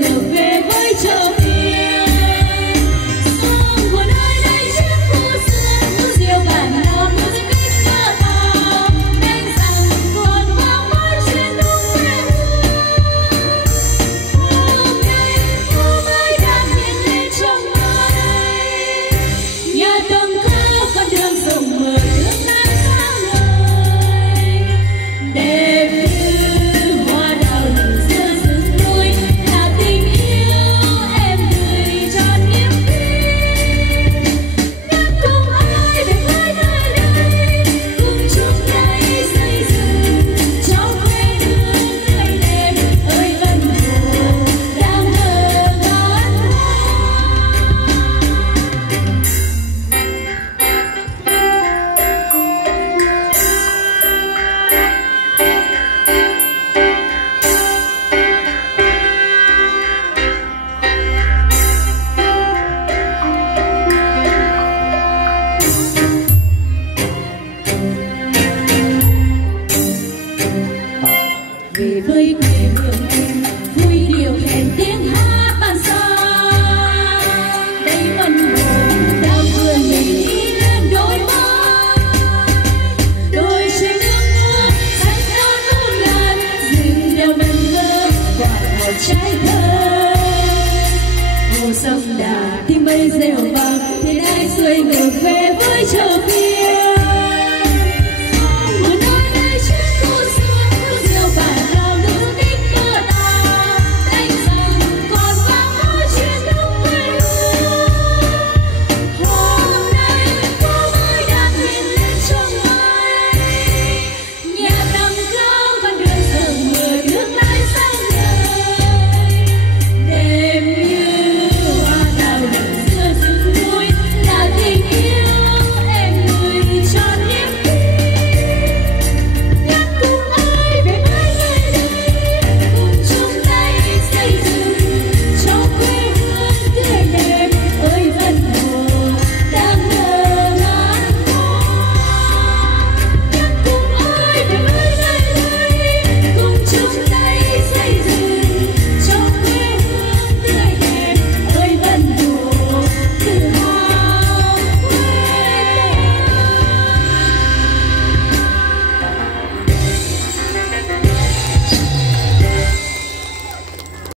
ngược về với châu miền. Sông của nơi đây chiếc khu xưa, mưa diều bản nào mưa dưới cách mơ tàu, đành rằng còn vang mãi truyền thống quê hương. Hôm nay cô mới đang hiện lên trong mây, nhà tầng cao con đường rộng mở nước nắng sáng ngời, đẹp như hoa đào nở giữa rừng núi, là tình yêu em gửi trọn niềm tin. Nhắc cùng ai về với nơi đây, cùng chung tay xây dựng cho quê hương tươi đẹp ơi vân hồ đang ngỡ ngàng hoa. Về với quê hương em vui điều hẹn tiếng hát ban sáng, đây vân hồ đang vươn mình đi lên đôi mây, đôi trên nước mưa xanh non muôn ngàn, rừng đèo nâng ngơ quả ngọt trái thơm, hồ sông Đà tiếng mây reo vang.